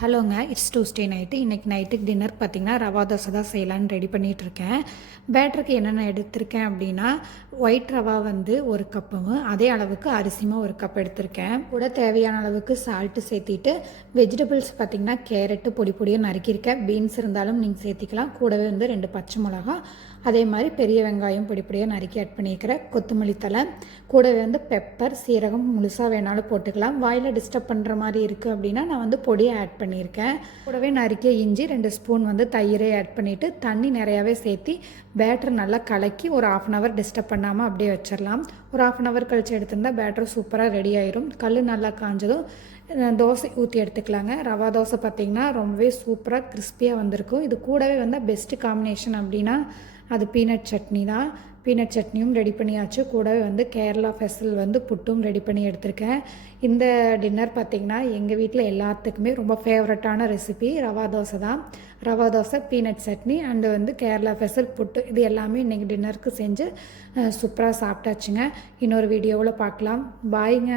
ஹலோங்க, it's Tuesday night. இன்றைக்கி நைட்டுக்கு dinner பார்த்திங்கன்னா ரவா தோசை தான் செய்யலான்னு ரெடி பண்ணிகிட்ருக்கேன். பேட்டருக்கு என்னென்ன எடுத்திருக்கேன் அப்படின்னா, ஒயிட் ரவா வந்து 1 கப்பும், அதே அளவுக்கு அரிசியும் 1 கப் எடுத்திருக்கேன். கூட தேவையான அளவுக்கு சால்ட்டு சேர்த்திட்டு, வெஜிடபிள்ஸ் பார்த்திங்கன்னா கேரட்டு பொடி பொடியாக நறுக்கியிருக்கேன். பீன்ஸ் இருந்தாலும் நீங்கள் சேர்த்திக்கலாம். கூடவே வந்து 2 பச்சை மிளகா, அதே மாதிரி பெரிய வெங்காயம் பொடி பொடியாக நறுக்கி ஆட் பண்ணியிருக்கிறேன். கொத்தமல்லி தழை, கூடவே வந்து பெப்பர், சீரகம் முழுசாக வேணாலும் போட்டுக்கலாம். வாயில் டிஸ்டர்ப் பண்ணுற மாதிரி இருக்குது அப்படின்னா நான் வந்து பொடியை ஆட் பண்ணியிருக்கேன். கூடவே நறுக்கிய இஞ்சி, 2 ஸ்பூன் வந்து தயிரை ஆட் பண்ணிவிட்டு தண்ணி நிறையாவே சேர்த்தி பேட்டர் நல்லா கலக்கி ஒரு 1/2 hour டிஸ்டர்ப் பண்ணாமல் அப்படியே வச்சிடலாம். ஒரு 1/2 hour கழிச்சு எடுத்திருந்தால் பேட்டர் சூப்பராக ரெடி ஆயிரும். கல் நல்லா காஞ்சதும் தோசை ஊற்றி எடுத்துக்கலாங்க. ரவா தோசை பார்த்திங்கன்னா ரொம்பவே சூப்பராக கிறிஸ்பியாக வந்திருக்கும். இது கூடவே வந்து பெஸ்ட்டு காம்பினேஷன் அப்படின்னா அது பீனட் சட்னி தான். பீனட் சட்னியும் ரெடி பண்ணியாச்சு. கூடவே வந்து கேரளா ஃபெசல் வந்து புட்டும் ரெடி பண்ணி எடுத்திருக்கேன். இந்த டின்னர் பார்த்திங்கன்னா எங்கள் வீட்டில் எல்லாத்துக்குமே ரொம்ப ஃபேவரட்டான ரெசிபி ரவா தோசை தான். ரவா தோசை, பீனட் சட்னி அண்டு வந்து கேரளா ஃபெசல் புட்டு, இது எல்லாமே இன்றைக்கி டின்னருக்கு செஞ்சு சூப்பராக சாப்பிட்டாச்சுங்க. இன்னொரு வீடியோவில் பார்க்கலாம். பாய்ங்க.